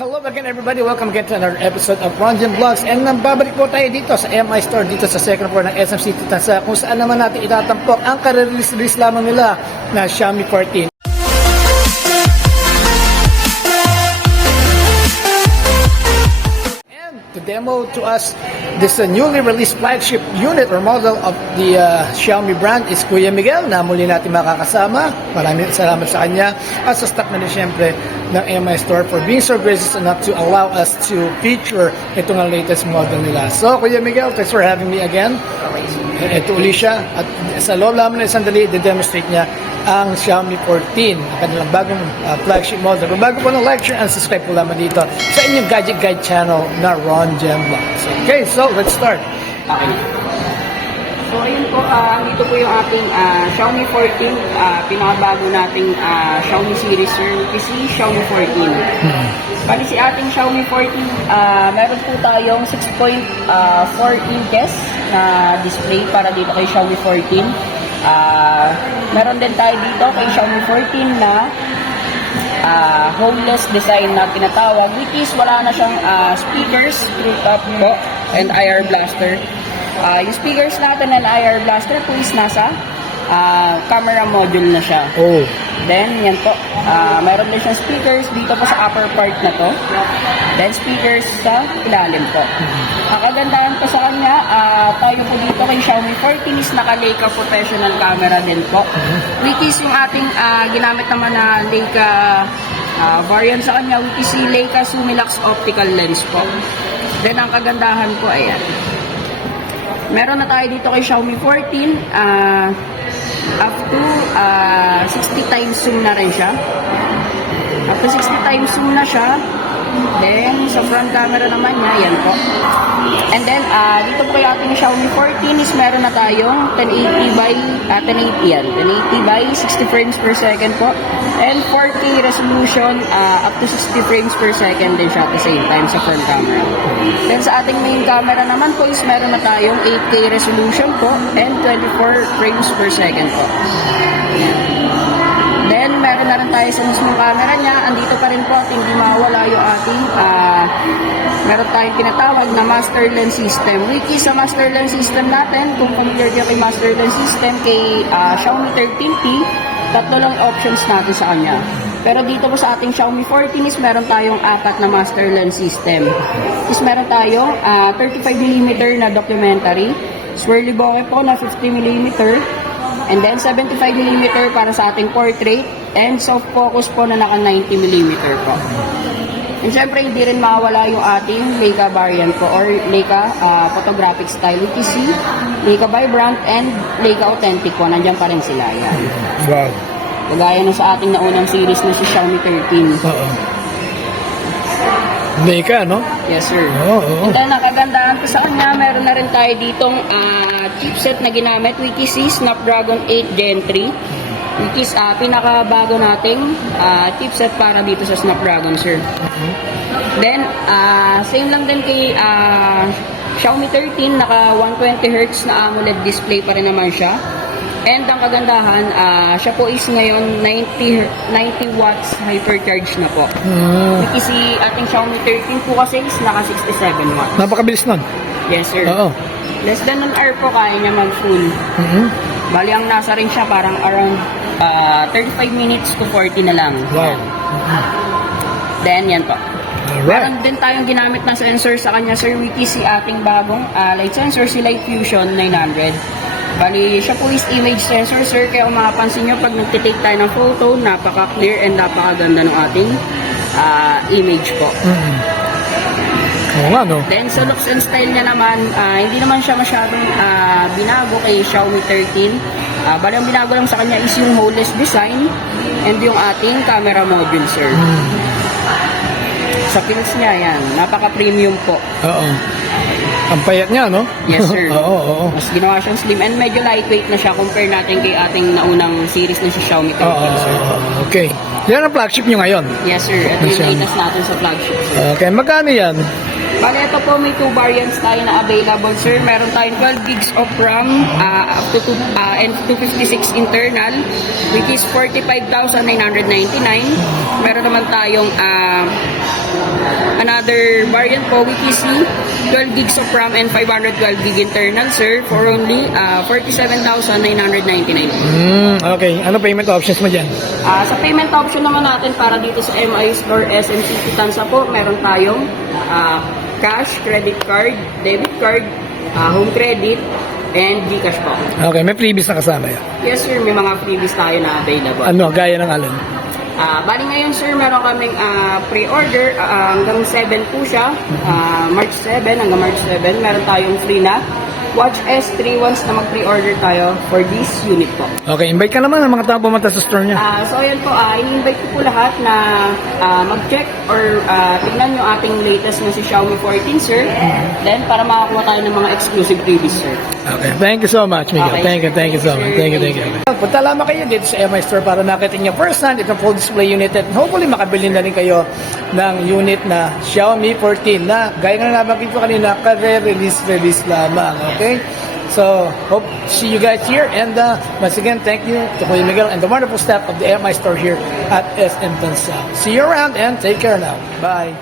Hello again everybody, welcome again to another episode of Ron Jim Vlogs. And babalik po tayo dito sa MI Store, dito sa second floor ng SM City Tansa, kung saan naman natin itatampok ang karerelease lamang nila na Xiaomi 14. To demo to us this newly released flagship unit or model of the Xiaomi brand is Kuya Miguel, na muli natin makakasama. Maraming salamat sa kanya at sa staff na rin syempre ng MI Store for being so gracious enough to allow us to feature itong ang latest model nila. So Kuya Miguel, thanks for having me again. Ito uli siya at sa loob lamang na isang dali, i-demonstrate niya ang Xiaomi 14, ang kanilang bagong flagship model. Kung bago po ng lecture, and subscribe po lamang dito sa inyong Gadget Guide channel na Ron Jim Vlogs. Okay, so let's start. Okay. So ayun po, dito po yung ating Xiaomi 14, pinakabago nating Xiaomi series, sir, which is Xiaomi 14. Bali si ating Xiaomi 14, meron po tayong 6.4 inches na display para dito kay Xiaomi 14. Meron din tayo dito kay Xiaomi 14 na homeless design na tinatawag, which is wala na siyang speakers, through top po, and IR blaster. Yung speakers natin and IR blaster po is nasa camera module na siya. Oh. Then, yan po. Mayroon din siyang speakers dito po sa upper part na to. Then, speakers sa ilalim po. Ang kagandahan po sa kanya, tayo po dito kay Xiaomi 14 is naka-Leica professional camera din po. Which is yung ating ginamit naman na Leica variant sa kanya, which is si Leica Sumilax optical lens po. Then, ang kagandahan po, ayan. Meron na tayo dito kay Xiaomi 14, up to 60 times zoom na rin siya. Up to 60 times zoom na siya. Then, sa front camera naman niya, yan po. And then, dito po kay ating Xiaomi 14 is meron na tayong 1080 by 1080 yan. 1080 by 60 frames per second po. And 4K resolution, up to 60 frames per second din siya at the same time sa front camera. Then, sa ating main camera naman po is meron na tayong 8K resolution po and 24 frames per second po. Then, meron na rin tayo sa mismong camera niya. Andito pa rin po at hindi mawala yung ating meron tayong tinatawag na master lens system. Which is sa master lens system natin, kung familiar kayo kay master lens system, kay Xiaomi 13T, tatlo lang options natin sa kanya. Pero dito po sa ating Xiaomi 14 is meron tayong apat na master lens system. Is meron tayong 35mm na documentary, swirly bokeh po na 50mm, and then 75mm para sa ating portrait, and soft focus po na naka 90mm po. And syempre hindi rin mawala yung ating Leica variant po or Leica photographic style, which is si Leica Vibrant and Leica Authentic po. Nandiyan pa rin sila. Yan. Wow. Kagaya na sa ating naunang series na si Xiaomi 13. Oo. Leica, no? Yes, sir. Oo. And then, nakagandahan ko sa kanya, meron na rin tayo ditong chipset na ginamit, which is si Snapdragon 8 Gen 3. Which is pinakabago nating chipset para dito sa Snapdragon, sir. Then, same lang din kay Xiaomi 13, naka 120Hz na AMOLED display pa rin naman siya. And ang kagandahan, siya po is ngayon 90 watts hypercharge na po. Which is si ating Xiaomi 13 po kasi is naka 67 watts. Napakabilis nun. Yes, sir. Oo. Less than an hour po kaya niya mag-full. Bali, ang nasa rin siya parang around 35 minutes to 40 na lang. Wow. Then, yan po. Alright. Meron din tayong ginamit na sensor sa kanya, sir, which is si ating bagong light sensor, si Light Fusion 900. Bali, siya po is image sensor, sir. Kaya kung makapansin nyo, pag nagtitake tayo ng photo, napaka-clear and napakaganda ng ating image po. Oo nga, no? Then, sa looks and style niya naman, hindi naman siya masyadong binago kay Xiaomi 13. Bali, ang binago lang sa kanya is yung homeless design and yung ating camera module, sir. Sa pins niya, yan. Napaka-premium po. Oo. Ang payat niya, no? Yes, sir. Oo. Mas ginawa siyang slim and medyo lightweight na siya compare natin kay ating naunang series na si Xiaomi 13, sir. Okay. Yan ang flagship nyo ngayon. Yes, sir. Ito yung latest natin sa flagship, sir. Okay, magkano yan? Bale, ito po may 2 variants tayo na available, sir. Meron tayong 12 gigs of RAM up to and 256 internal, which is 45,999. Meron naman tayong Another variant po, WikiC, 12 gigs of RAM and 512 gig internal, sir, for only 47,999. Okay. Ano payment options mo dyan? Sa payment option naman natin para dito sa MI Store SMCP Tansa po, meron tayong cash, credit card, debit card, home credit, and Gcash po. Okay, may freebies na kasama yan. Yes sir, may mga freebies tayo na available. Ano, gaya ng alin? Bali ngayon sir, meron kaming pre-order hanggang 7 po siya. March 7 hanggang March 7, meron tayong free na Watch S3 once na mag-pre-order tayo for this unit po. Okay, invite ka naman ng mga tao pumunta sa store niya. So ayan po, i-invite ko po lahat na mag-check or tingnan yung ating latest na si Xiaomi 14 sir. Then para makakuha tayo ng mga exclusive freebies sir. Okay, thank you so much, Miguel. Okay. Thank you so much. Thank you. Punta lamang kayo dito sa MI Store para makita niyo first hand itong full display unit at hopefully makabili na rin kayo ng unit na Xiaomi 14 na gaya na nabanggit ko kanina, release lamang. Okay? So, hope see you guys here and once again, thank you to Kuya Miguel and the wonderful staff of the MI Store here at SM Tansa. See you around and take care now. Bye.